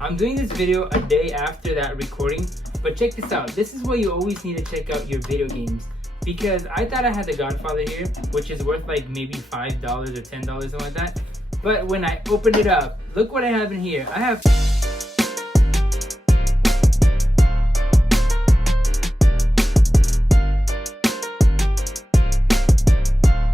I'm doing this video a day after that recording, but check this out. This is why you always need to check out your video games, because I thought I had The Godfather here, which is worth like maybe $5 or $10, something like that. But when I opened it up, look what I have in here. I have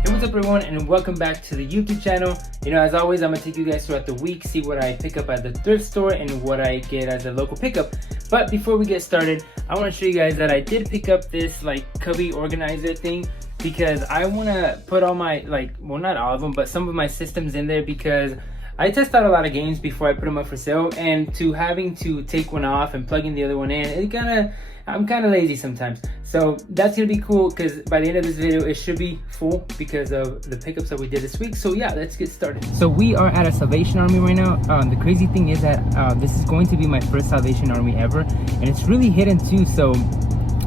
What's up everyone, and welcome back to the YouTube channel. As always, I'm gonna take you guys throughout the week, see what I pick up at the thrift store and what I get as a local pickup. But before we get started, I want to show you guys that I did pick up this like cubby organizer thing, because I want to put all my well, not all of them, but some of my systems in there, because I test out a lot of games before I put them up for sale, and having to take one off and plug in the other one in, I'm kind of lazy sometimes. So that's gonna be cool, because by the end of this video it should be full because of the pickups that we did this week. So yeah, let's get started. So we are at a Salvation Army right now. The crazy thing is that this is going to be my first Salvation Army ever, and it's really hidden too. So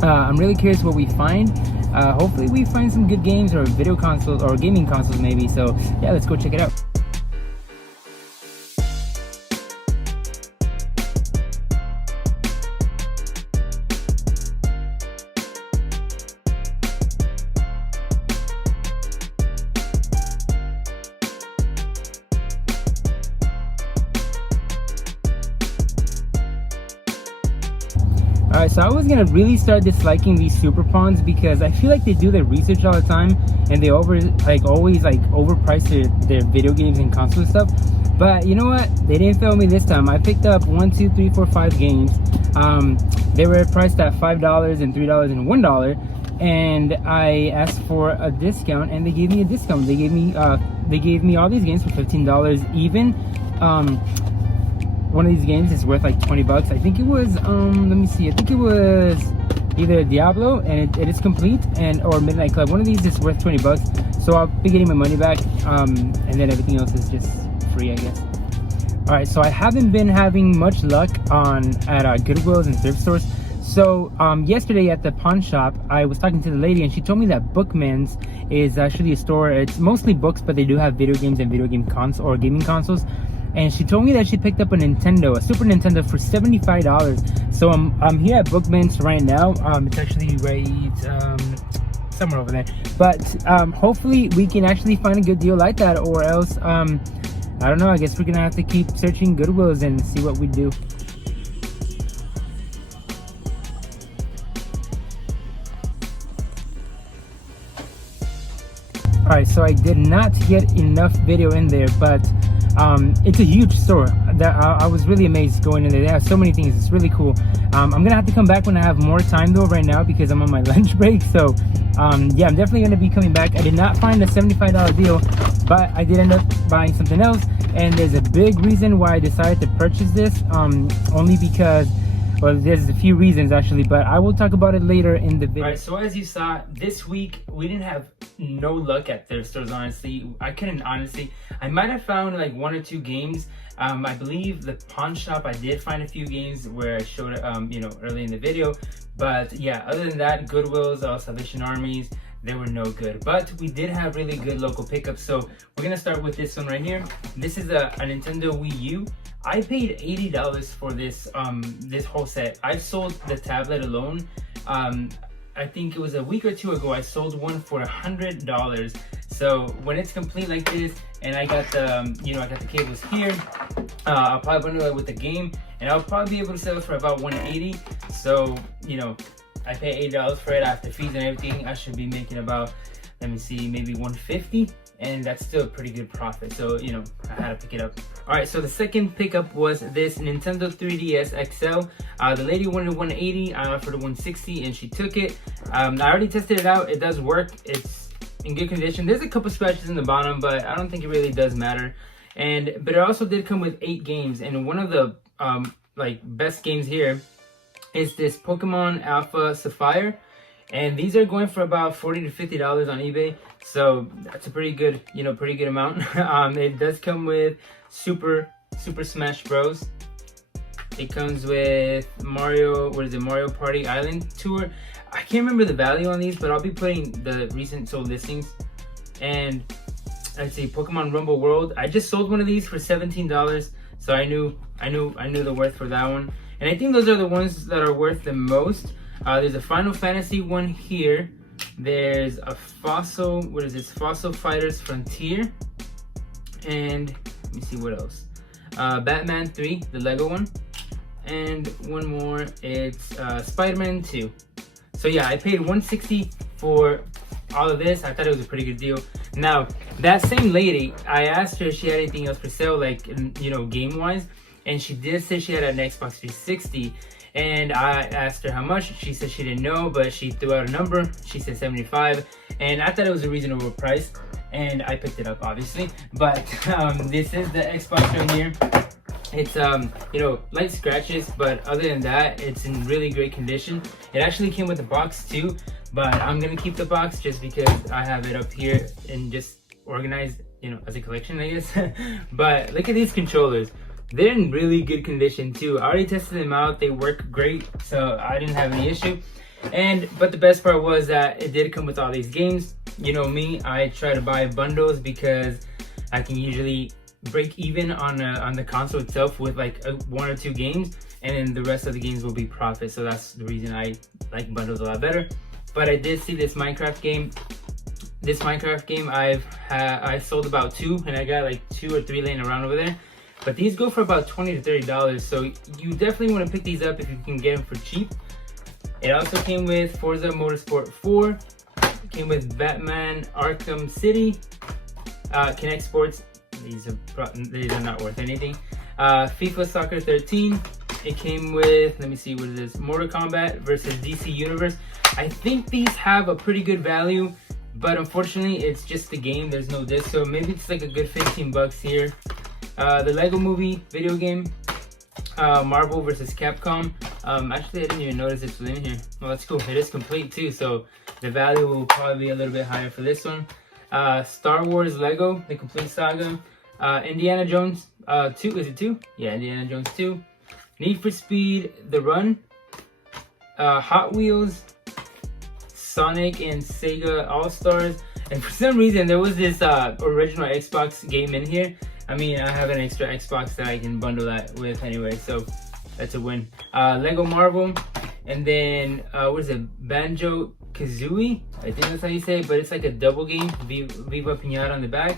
I'm really curious what we find. Hopefully we find some good games or video consoles or gaming consoles maybe. So yeah, let's go check it out. Alright, so I was gonna really start disliking these super pawns because I feel like they do their research all the time and they always overprice their video games and console stuff. But you know what? They didn't fail me this time. I picked up 1, 2, 3, 4, 5 games. They were priced at $5 and $3 and $1, and I asked for a discount and they gave me a discount. They gave me all these games for $15 even. One of these games is worth like 20 bucks. I think it was let me see, I think it was either Diablo and it is complete, or Midnight Club. One of these is worth 20 bucks, so I'll be getting my money back, and then everything else is just free, I guess. All right, so I haven't been having much luck at Goodwills and thrift stores. So yesterday at the pawn shop, I was talking to the lady and she told me that Bookman's is actually a store. It's mostly books, but they do have video games and video game consoles or gaming consoles. And she told me that she picked up a Super Nintendo for $75. So I'm here at Bookman's right now. It's actually right somewhere over there. But hopefully we can actually find a good deal like that, or else I don't know. I guess we're gonna have to keep searching Goodwills and see what we do. All right, so I did not get enough video in there, but it's a huge store. That I was really amazed going in there. They have so many things. It's really cool. I'm gonna have to come back when I have more time though. Right now, because I'm on my lunch break. So yeah, I'm definitely gonna be coming back. I did not find a $75 deal, but I did end up buying something else. And there's a big reason why I decided to purchase this. Only because, well, there's a few reasons actually, but I will talk about it later in the video. All right, so as you saw, this week we didn't have no luck at thrift stores, honestly. I might have found like 1 or 2 games. I believe the pawn shop, I did find a few games where I showed it, early in the video. But yeah, other than that, Goodwills, Salvation Armies, they were no good. But we did have really good local pickups. So we're gonna start with this one right here. This is a Nintendo Wii U. I paid $80 for this this whole set. I sold the tablet alone. I think it was a week or 2 ago, I sold one for $100. So when it's complete like this, and I got the I got the cables here, I'll probably bundle it with the game, and I'll probably be able to sell it for about $180. So I pay $80 for it after fees and everything. I should be making about, let me see, maybe $150, and that's still a pretty good profit. So I had to pick it up. All right, so the second pickup was this Nintendo 3DS XL. The lady wanted $180, I offered her $160, and she took it. I already tested it out. It does work. It's in good condition. There's a couple scratches in the bottom, but I don't think it really does matter. But it also did come with 8 games, and one of the best games here is this Pokemon Alpha Sapphire. And these are going for about $40 to $50 on eBay. So that's a pretty good, amount. It does come with Super Smash Bros. It comes with Mario Party Island Tour. I can't remember the value on these, but I'll be putting the recent sold listings. And let's see, Pokemon Rumble World. I just sold one of these for $17. So I knew the worth for that one. And I think those are the ones that are worth the most. There's a Final Fantasy one here. There's a Fossil, what is this? Fossil Fighters Frontier. And let me see what else. Batman 3, the Lego one. And one more, it's Spider-Man 2. So yeah, I paid $160 for all of this. I thought it was a pretty good deal. Now, that same lady, I asked her if she had anything else for sale, like, you know, game-wise. And she did say she had an Xbox 360. And I asked her how much. She said she didn't know, but she threw out a number. She said 75. And I thought it was a reasonable price. And I picked it up, obviously. But this is the Xbox right here. It's you know, light scratches, but other than that, it's in really great condition. It actually came with a box too, but I'm gonna keep the box just because I have it up here and just organized, you know, as a collection, I guess. But look at these controllers. They're in really good condition too. I already tested them out. They work great, so I didn't have any issue. But the best part was that it did come with all these games. You know me, I try to buy bundles because I can usually break even on the console itself with like 1 or 2 games, and then the rest of the games will be profit. So that's the reason I like bundles a lot better. But I did see this Minecraft game. This Minecraft game, I sold about 2, and I got like 2 or 3 laying around over there. But these go for about $20 to $30, so you definitely want to pick these up if you can get them for cheap. It also came with Forza Motorsport 4. It came with Batman Arkham City, Kinect Sports. These are not worth anything. FIFA Soccer 13. It came with, let me see, what is this? Mortal Kombat versus DC Universe. I think these have a pretty good value, but unfortunately it's just the game. There's no disc, so maybe it's like a good 15 bucks here. The Lego Movie video game. Marvel versus Capcom. Actually, I didn't even notice it's in here. Well, that's cool. It is complete too, so the value will probably be a little bit higher for this one. Star Wars Lego, the complete saga. Indiana Jones 2, is it 2? Yeah, Indiana Jones 2. Need for Speed, The Run. Hot Wheels, Sonic and Sega All-Stars. And for some reason, there was this original Xbox game in here. I mean, I have an extra Xbox that I can bundle that with anyway, so that's a win. Lego Marvel, and then, what is it? Banjo Kazooie, I think that's how you say it, but it's like a double game, Viva Pinata on the back.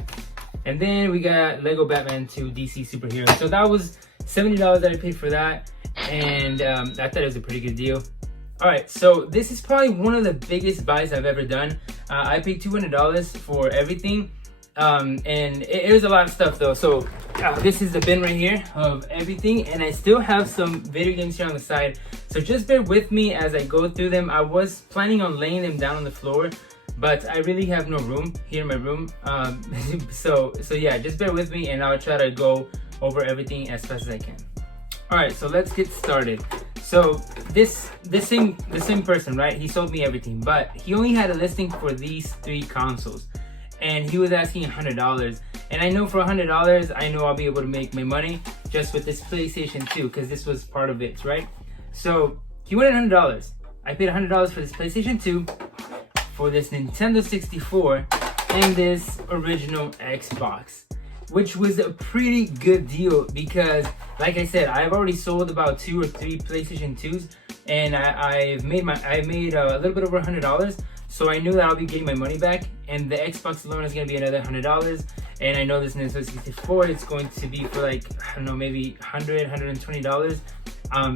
And then we got Lego Batman 2 DC Superhero. So that was $70 that I paid for that, and I thought it was a pretty good deal. Alright, so this is probably one of the biggest buys I've ever done. I paid $200 for everything, and it was a lot of stuff though. So this is the bin right here of everything, and I still have some video games here on the side. So just bear with me as I go through them. I was planning on laying them down on the floor, but I really have no room here in my room. So yeah, just bear with me and I'll try to go over everything as fast as I can. All right, so let's get started. So the same person, right? He sold me everything, but he only had a listing for these 3 consoles, and he was asking $100. And I know for $100, I know I'll be able to make my money just with this PlayStation 2, because this was part of it, right? So he wanted $100. I paid $100 for this PlayStation 2, for this Nintendo 64, and this original Xbox, which was a pretty good deal because, like I said, I've already sold about 2 or 3 PlayStation 2s, and I made a little bit over $100. So I knew that I'll be getting my money back, and the Xbox alone is gonna be another $100. And I know this Nintendo 64, it's going to be for like, I don't know, maybe $100, $120.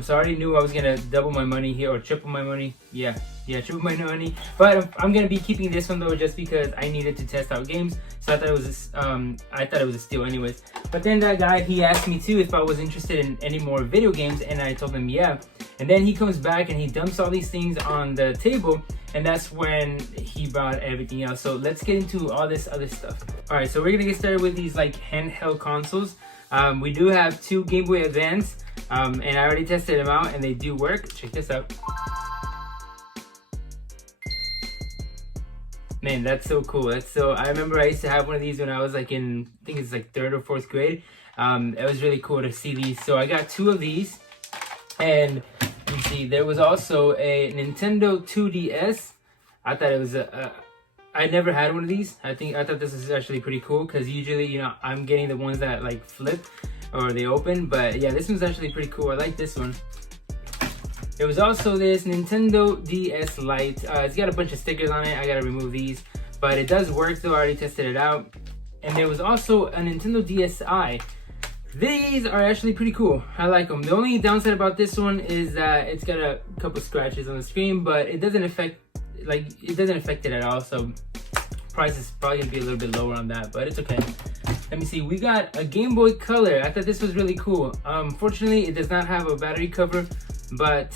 So I already knew I was gonna double my money here, or triple my money. Yeah, triple my money. But I'm gonna be keeping this one though, just because I needed to test out games. So I thought it was a steal anyways. But then that guy, he asked me too if I was interested in any more video games, and I told him yeah. And then he comes back and he dumps all these things on the table, and that's when he brought everything else. So let's get into all this other stuff. All right, so we're gonna get started with these like handheld consoles. We do have 2 Game Boy Advance, and I already tested them out and they do work. Check this out. Man, that's so cool. I remember I used to have one of these when I was like in, I think it's like 3rd or 4th grade. It was really cool to see these. So I got 2 of these, and you see there was also a Nintendo 2DS. I thought it was I never had one of these. I thought this is actually pretty cool, because usually, you know, I'm getting the ones that like flip, or they open. But yeah, this one's actually pretty cool. I like this one. There was also this Nintendo DS Lite. It's got a bunch of stickers on it. I gotta remove these, but it does work though. I already tested it out. And there was also a Nintendo DSi. These are actually pretty cool. I like them. The only downside about this one is that it's got a couple scratches on the screen, but it doesn't affect it at all. So price is probably gonna be a little bit lower on that, but it's okay. Let me see. We got a Game Boy Color. I thought this was really cool. Fortunately, it does not have a battery cover, but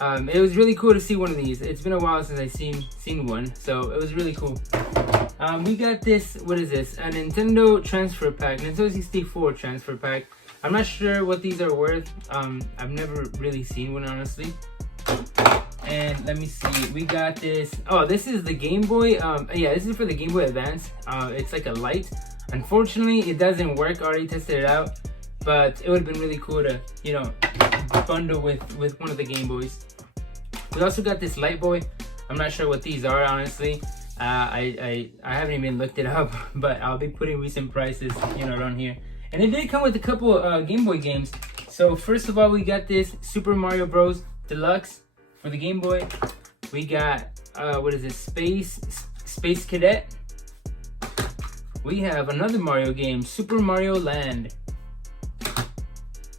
it was really cool to see one of these. It's been a while since I've seen one, so it was really cool. We got this, what is this? A Nintendo transfer pack, Nintendo 64 transfer pack. I'm not sure what these are worth. I've never really seen one, honestly. And let me see, we got this. Oh, this is the Game Boy. Yeah, this is for the Game Boy Advance. It's like a light. Unfortunately, it doesn't work. I already tested it out, but it would have been really cool to, you know, bundle with one of the Game Boys. We also got this Light Boy. I'm not sure what these are, honestly. I haven't even looked it up, but I'll be putting recent prices, you know, around here. And it did come with a couple Game Boy games. So first of all, we got this Super Mario Bros. Deluxe for the Game Boy. We got what is this? Space Cadet. We have another Mario game, Super Mario Land.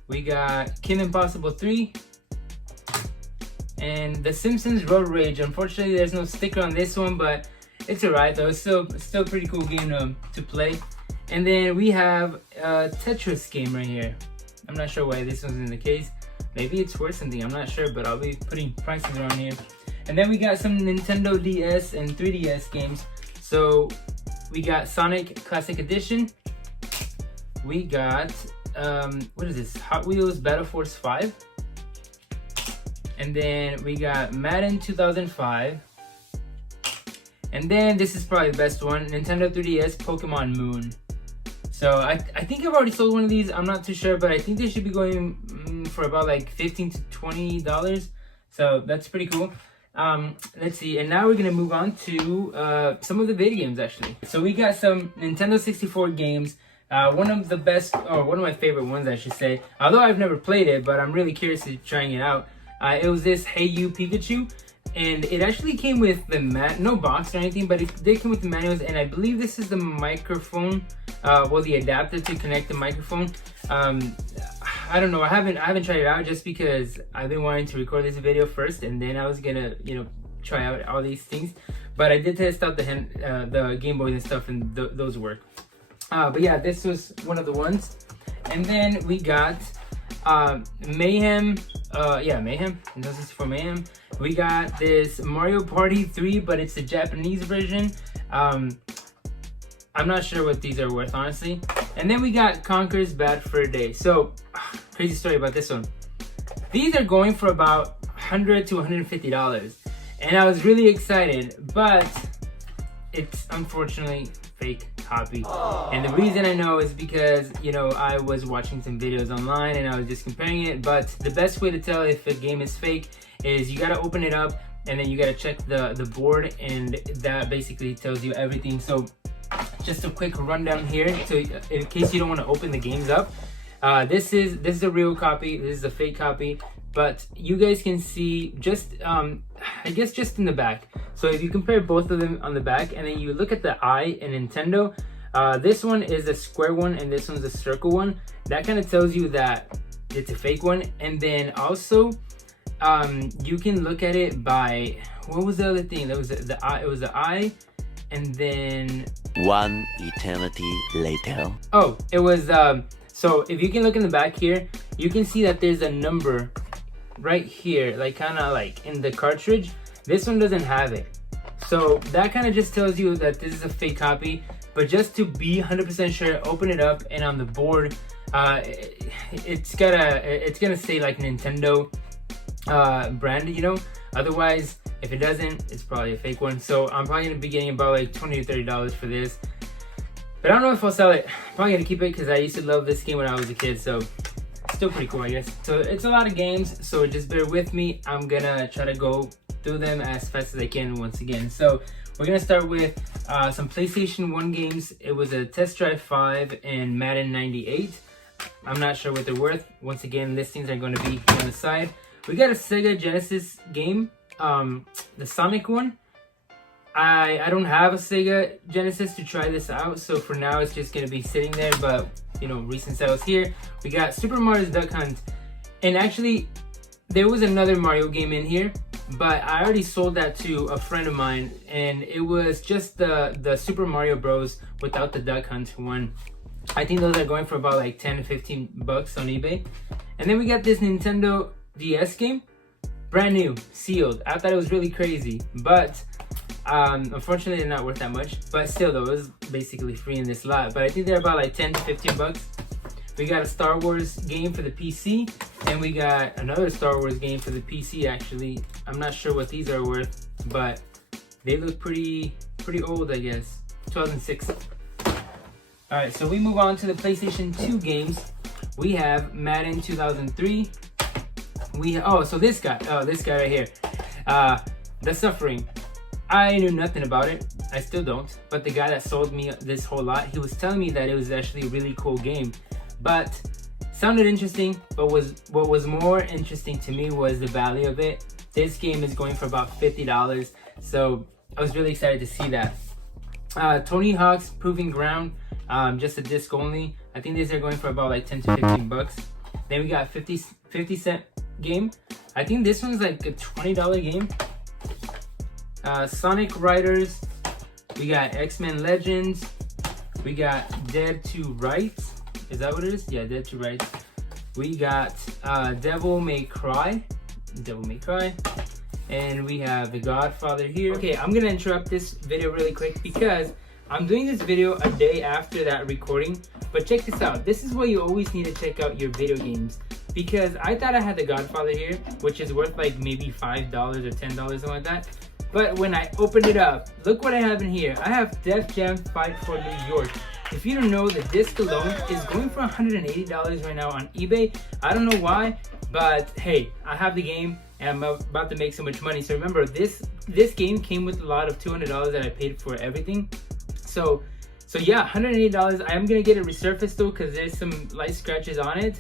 We got Kim Impossible 3. And The Simpsons Road Rage. Unfortunately, there's no sticker on this one, but it's alright though. It's still a pretty cool game to play. And then we have a Tetris game right here. I'm not sure why this one's in the case. Maybe it's worth something, I'm not sure, but I'll be putting prices around here. And then we got some Nintendo DS and 3DS games. So we got Sonic Classic Edition. We got, what is this? Hot Wheels Battle Force 5. And then we got Madden 2005. And then this is probably the best one, Nintendo 3DS Pokemon Moon. So I think I've already sold one of these. I'm not too sure, but I think they should be going for about like $15 to $20. So that's pretty cool. Let's see, and now we're gonna move on to some of the video games actually. So we got some Nintendo 64 games. One of the best, or one of my favorite ones I should say. Although I've never played it, but I'm really curious to trying it out. It was this Hey You Pikachu. And it actually came with the no box or anything, but it did come with the manuals, and I believe this is the microphone, well, the adapter to connect the microphone. I don't know, I haven't tried it out just because I've been wanting to record this video first, and then I was gonna, you know, try out all these things. But I did test out the Game Boys and stuff, and those work. But yeah, this was one of the ones. And then we got Mayhem, Mayhem, Nintendo 64 Mayhem. We got this Mario Party 3, but it's the Japanese version. I'm not sure what these are worth, honestly. And then we got Conker's Bad Fur Day. So, crazy story about this one. These are going for about $100 to $150. And I was really excited, but it's unfortunately fake copy. And the reason I know is because, you know, I was watching some videos online and I was just comparing it. But the best way to tell if a game is fake is you gotta open it up and then you gotta check the board, and that basically tells you everything. So just a quick rundown here, so in case you don't want to open the games up. This is a real copy, this is a fake copy, but you guys can see just I guess just in the back. So if you compare both of them on the back and then you look at the eye in Nintendo, this one is a square one and this one's a circle one. That kind of tells you that it's a fake one. And then also you can look at it by, what was the other thing? That was the eye. It was the eye, and then one eternity later. Oh, it was so if you can look in the back here, you can see that there's a number right here, like kind of like in the cartridge. This one doesn't have it, so that kind of just tells you that this is a fake copy. But just to be 100% sure, open it up, and on the board it's gonna say like Nintendo brand, you know. Otherwise, if it doesn't, it's probably a fake one. So I'm probably gonna be getting about like $20 to $30 for this, but I don't know if I'll sell it. I'm probably gonna keep it because I used to love this game when I was a kid, so still pretty cool, I guess. So it's a lot of games, so just bear with me. I'm gonna try to go through them as fast as I can once again. So we're gonna start with some PlayStation 1 games. It was a Test Drive 5 and Madden 98. I'm not sure what they're worth. Once again, listings are going to be on the side. We got a Sega Genesis game, the Sonic one. I don't have a Sega Genesis to try this out, so for now it's just going to be sitting there, but you know, recent sales here. We got Super Mario's Duck Hunt, and actually there was another Mario game in here, but I already sold that to a friend of mine, and it was just the Super Mario Bros without the Duck Hunt one. I think those are going for about like 10 to 15 bucks on eBay. And then we got this Nintendo DS game, brand new, sealed. I thought it was really crazy, but unfortunately they're not worth that much. But still though, it was basically free in this lot. But I think they're about like 10 to 15 bucks. We got a Star Wars game for the PC, and we got another Star Wars game for the PC actually. I'm not sure what these are worth, but they look pretty old, I guess. 2006. Alright, so we move on to the PlayStation 2 games. We have Madden 2003. So this guy right here. The Suffering. I knew nothing about it. I still don't. But the guy that sold me this whole lot, he was telling me that it was actually a really cool game. But sounded interesting, but what was more interesting to me was the value of it. This game is going for about $50. So I was really excited to see that. Tony Hawk's Proving Ground. Just a disc only. I think these are going for about like 10 to 15 bucks. Then we got 50 cent game. I think this one's like a $20 game. Sonic Riders. We got X-Men Legends. We got Dead to Rights. Is that what it is? Yeah, Dead to Rights. We got Devil May Cry. And we have The Godfather here. Okay, I'm gonna interrupt this video really quick because I'm doing this video a day after that recording, but check this out. This is why you always need to check out your video games, because I thought I had The Godfather here, which is worth like maybe $5 or $10, something like that. But when I opened it up, look what I have in here. I have Def Jam Fight for New York. If you don't know, the disc alone is going for $180 right now on eBay. I don't know why, but hey, I have the game and I'm about to make so much money. So remember, this game came with a lot of $200 that I paid for everything. So yeah, $180. I am gonna get it resurfaced though, because there's some light scratches on it.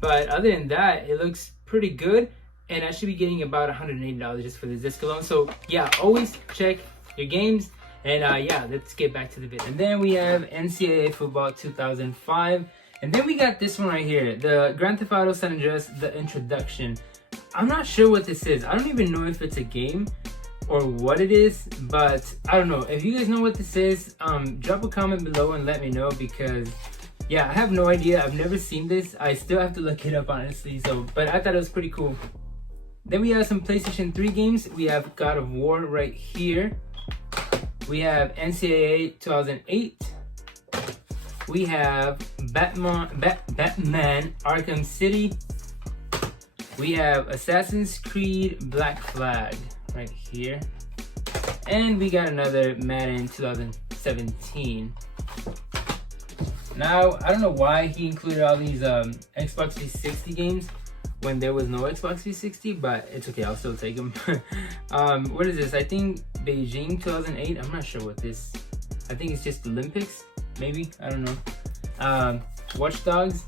But other than that, it looks pretty good, and I should be getting about $180 just for the disc alone. So yeah, always check your games. And yeah, let's get back to the video. And then we have NCAA Football 2005. And then we got this one right here, the Grand Theft Auto San Andreas, the introduction. I'm not sure what this is. I don't even know if it's a game or what it is, but I don't know. If you guys know what this is, drop a comment below and let me know, because yeah, I have no idea. I've never seen this. I still have to look it up, honestly. But I thought it was pretty cool. Then we have some PlayStation 3 games. We have God of War right here. We have NCAA 2008. We have Batman Arkham City. We have Assassin's Creed Black Flag right here. And we got another Madden 2017. Now, I don't know why he included all these Xbox 360 games when there was no Xbox 360, but it's okay, I'll still take them. What is this? I think Beijing 2008. I'm not sure what this. I think it's just Olympics, maybe. I don't know. Watch Dogs.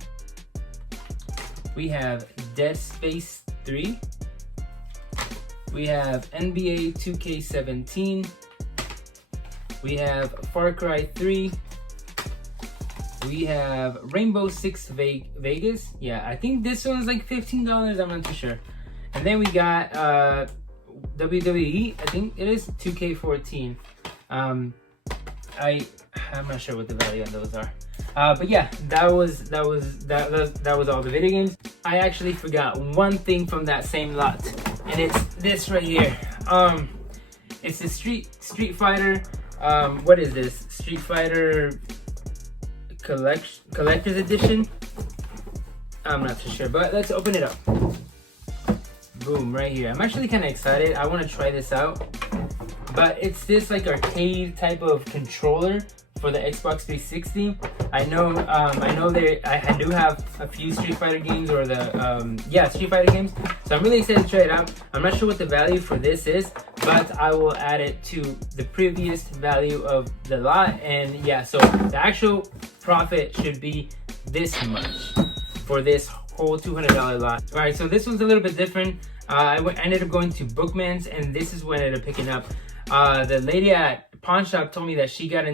We have Dead Space 3. We have NBA 2K17. We have Far Cry 3. We have Rainbow Six Vegas. Yeah, I think this one's like $15. I'm not too sure. And then we got WWE. I think it is 2K14. I'm not sure what the value on those are. But yeah, that was all the video games. I actually forgot one thing from that same lot, and it's this right here. It's the Street Fighter. What is this? Street Fighter Collector's Edition. I'm not too sure, but let's open it up. Boom, right here. I'm actually kind of excited. I want to try this out. But it's this like arcade type of controller for the Xbox 360. I know I do have a few Street Fighter games, or the Street Fighter games. So I'm really excited to try it out. I'm not sure what the value for this is, but I will add it to the previous value of the lot. And yeah, so the actual profit should be this much. for this whole $200 lot. All right, so this one's a little bit different. I ended up going to Bookman's, and this is what I ended up picking up. The lady at Pawn Shop told me that she got a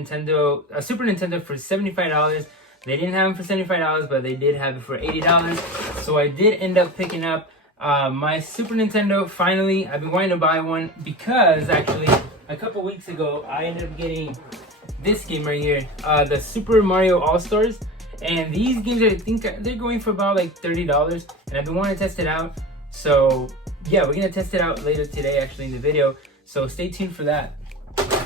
Super Nintendo for $75. They didn't have them for $75, but they did have it for $80. So I did end up picking up my Super Nintendo. Finally, I've been wanting to buy one because actually a couple weeks ago I ended up getting this game right here, the Super Mario All-Stars. And these games, I think they're going for about like $30, and I've been wanting to test it out. So yeah, we're gonna test it out later today, actually, in the video. So stay tuned for that.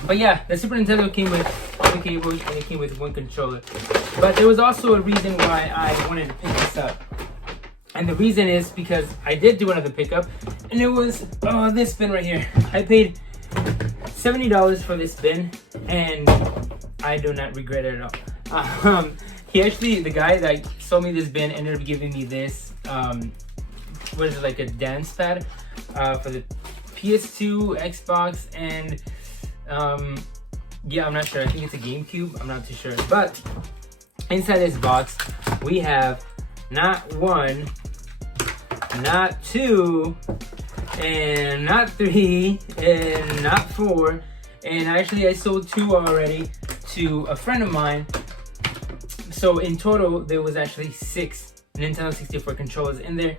But yeah, the Super Nintendo came with all the cables, and it came with one controller. But there was also a reason why I wanted to pick this up. And the reason is because I did do another pickup, and it was this bin right here. I paid $70 for this bin, and I do not regret it at all. The guy that sold me this bin ended up giving me this, what is it, like a dance pad for the PS2, Xbox, and yeah, I'm not sure. I think it's a GameCube. I'm not too sure. But inside this box, we have not one, not two, and not three, and not four. And actually, I sold two already to a friend of mine. So in total, there was actually 6 Nintendo 64 controllers in there.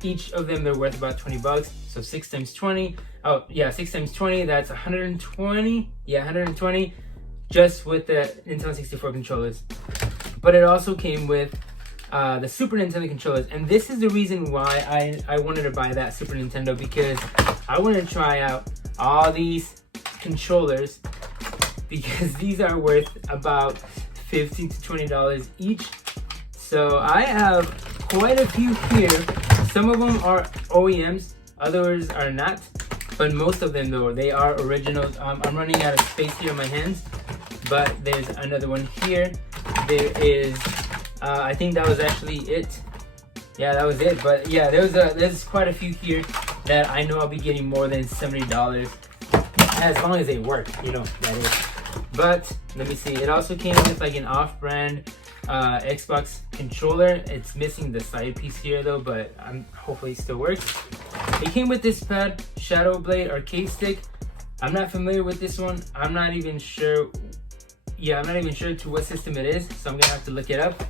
Each of them, they're worth about $20. So 6 times 20. Oh yeah, 6 times 20. That's 120. Yeah, 120, just with the Nintendo 64 controllers. But it also came with the Super Nintendo controllers, and this is the reason why I wanted to buy that Super Nintendo, because I wanted to try out all these controllers, because these are worth about $15 to $20 each. So I have quite a few here. Some of them are OEMs, others are not, but most of them though, they are originals. I'm running out of space here in my hands, but there's another one here. There is, I think that was actually it. Yeah, that was it. But yeah, there's quite a few here that I know I'll be getting more than $70, as long as they work, you know, that is. But let me see, it also came with like an off-brand Xbox controller. It's missing the side piece here though, but hopefully it still works. It came with this pad, Shadow Blade arcade stick. I'm not familiar with this one. I'm not even sure. Yeah, I'm not even sure to what system it is, so I'm gonna have to look it up.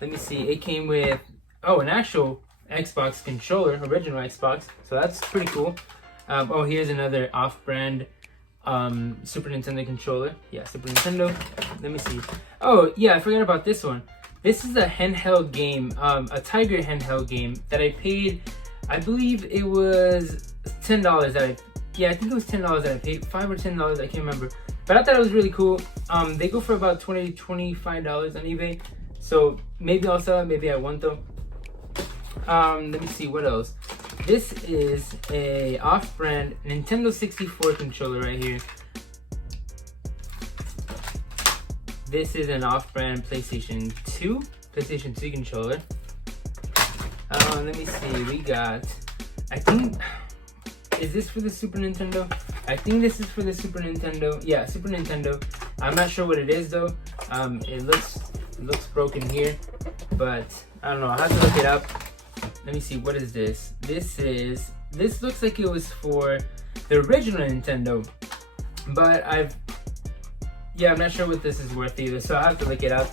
Let me see, it came with, an actual Xbox controller, original Xbox, so that's pretty cool. Oh, here's another off-brand Super Nintendo controller. Yeah, Super Nintendo. Let me see. Oh yeah, I forgot about this one. This is a handheld game, a Tiger handheld game that I paid, I believe it was $10 that I think it was $10 that I paid, $5 or $10, I can't remember. But I thought it was really cool. They go for about $20 to $25 on eBay. So maybe I'll sell it, maybe I won't though. Let me see what else. This is a off-brand Nintendo 64 controller right here. This is an off-brand PlayStation 2 controller. Let me see, we got, I think, is this for the Super Nintendo? I think this is for the Super Nintendo. Yeah, Super Nintendo. I'm not sure what it is though. It looks broken here, but I don't know. I'll have to look it up. Let me see, what is this? This looks like it was for the original Nintendo, but I'm not sure what this is worth either, so I'll have to look it up.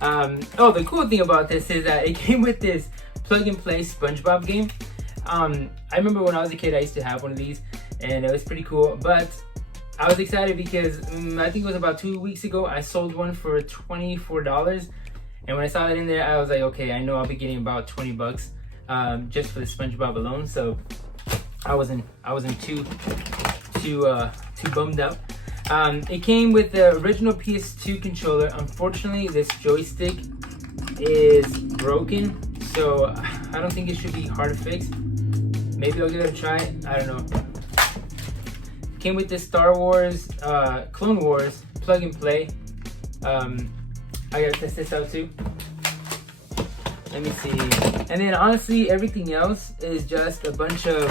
The cool thing about this is that it came with this plug and play SpongeBob game. I remember when I was a kid, I used to have one of these, and it was pretty cool, but I was excited because I think it was about 2 weeks ago, I sold one for $24, and when I saw it in there, I was like, okay, I know I'll be getting about $20 just for the SpongeBob alone, so I wasn't too bummed out. It came with the original PS2 controller. Unfortunately, this joystick is broken, so I don't think it should be hard to fix. Maybe I'll give it a try. I don't know. Came with this Star Wars, Clone Wars plug and play. I gotta test this out too. Let me see. And then honestly, everything else is just a bunch of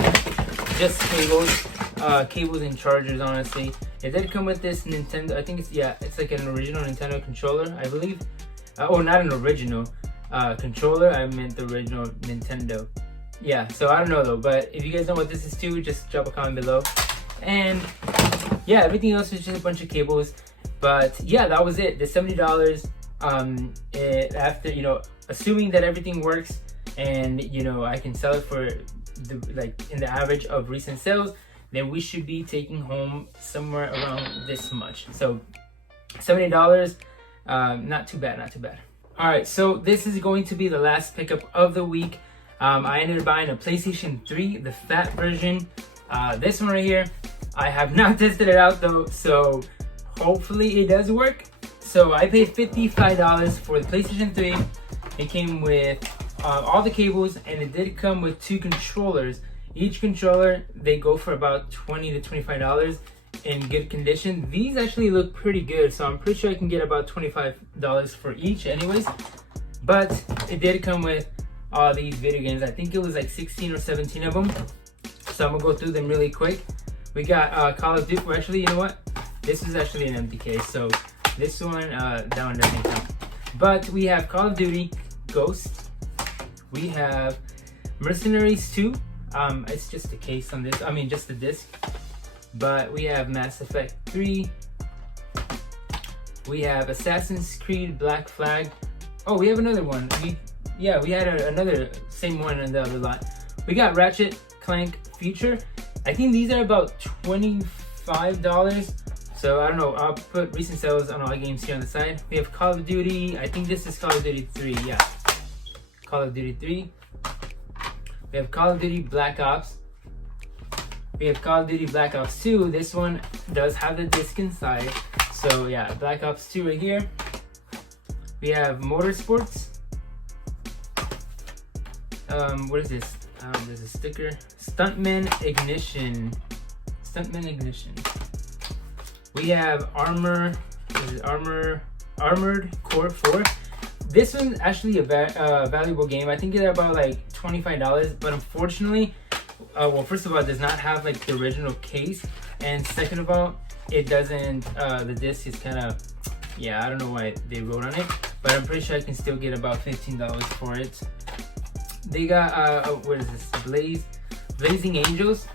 just cables and chargers. Honestly, it did come with this Nintendo. I think it's like an original Nintendo controller, I believe. Or not an original. controller. I meant the original Nintendo. Yeah, so I don't know though, but if you guys know what this is too, just drop a comment below. And yeah, everything else is just a bunch of cables. But yeah, that was it. The $70. After, you know, assuming that everything works and, you know, I can sell it for in the average of recent sales, then we should be taking home somewhere around this much. So $70, not too bad, not too bad. All right, so this is going to be the last pickup of the week. I ended up buying a PlayStation 3, the fat version. This one right here, I have not tested it out though, so hopefully it does work. So I paid $55 for the PlayStation 3. It came with all the cables, and it did come with 2 controllers. Each controller, they go for about $20 to $25 in good condition. These actually look pretty good, so I'm pretty sure I can get about $25 for each anyways. But it did come with all these video games. I think it was like 16 or 17 of them. So I'm gonna go through them really quick. We got Call of Duty. Actually, you know what? This is actually an empty case, so this one, that one doesn't count. But we have Call of Duty Ghost. We have Mercenaries 2. It's just a case on this. I mean, just a disc. But we have Mass Effect 3. We have Assassin's Creed Black Flag. Oh, we have another one. We had another same one in the other lot. We got Ratchet Clank Future. I think these are about $25. So I don't know, I'll put recent sales on all games here on the side. We have Call of Duty. I think this is Call of Duty 3, yeah. Call of Duty 3. We have Call of Duty Black Ops. We have Call of Duty Black Ops 2. This one does have the disc inside. So yeah, Black Ops 2 right here. We have Motorsports. What is this? There's a sticker. Stuntman Ignition. Stuntman Ignition. We have Armored Core 4. This one's actually a valuable game. I think they're about like $25, but unfortunately, well, first of all, it does not have like the original case, and second of all, it doesn't. The disc is kind of, yeah, I don't know why they wrote on it, but I'm pretty sure I can still get about $15 for it. They got what is this? Blazing Angels.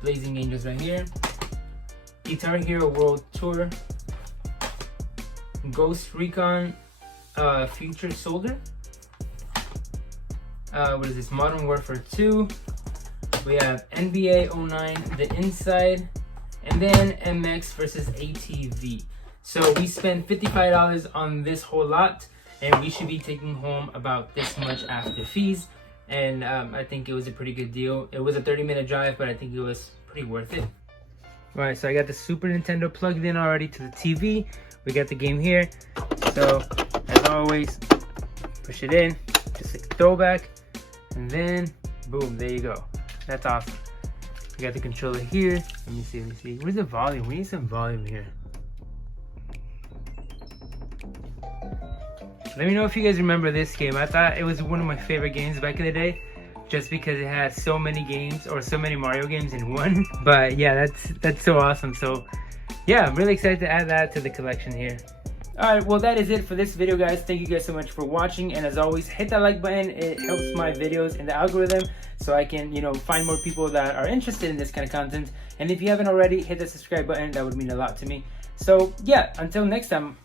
Blazing Angels right here. Guitar Hero World Tour. Ghost Recon Future Soldier. What is this? Modern Warfare 2. We have NBA 09 The Inside, and then MX versus ATV. So we spent $55 on this whole lot, and we should be taking home about this much after fees. And I think it was a pretty good deal. It was a 30-minute drive, but I think it was pretty worth it. Alright, so I got the Super Nintendo plugged in already to the TV. We got the game here. So, as always, push it in, just like a throwback, and then, boom, there you go. That's awesome. We got the controller here. Let me see. Where's the volume? We need some volume here. Let me know if you guys remember this game. I thought it was one of my favorite games back in the day, just because it had so many games, or so many Mario games in one. But yeah, that's so awesome. So yeah, I'm really excited to add that to the collection here. Alright, well that is it for this video, guys. Thank you guys so much for watching, and as always, hit that like button. It helps my videos in the algorithm, so I can, you know, find more people that are interested in this kind of content. And if you haven't already, hit the subscribe button. That would mean a lot to me. So yeah, until next time,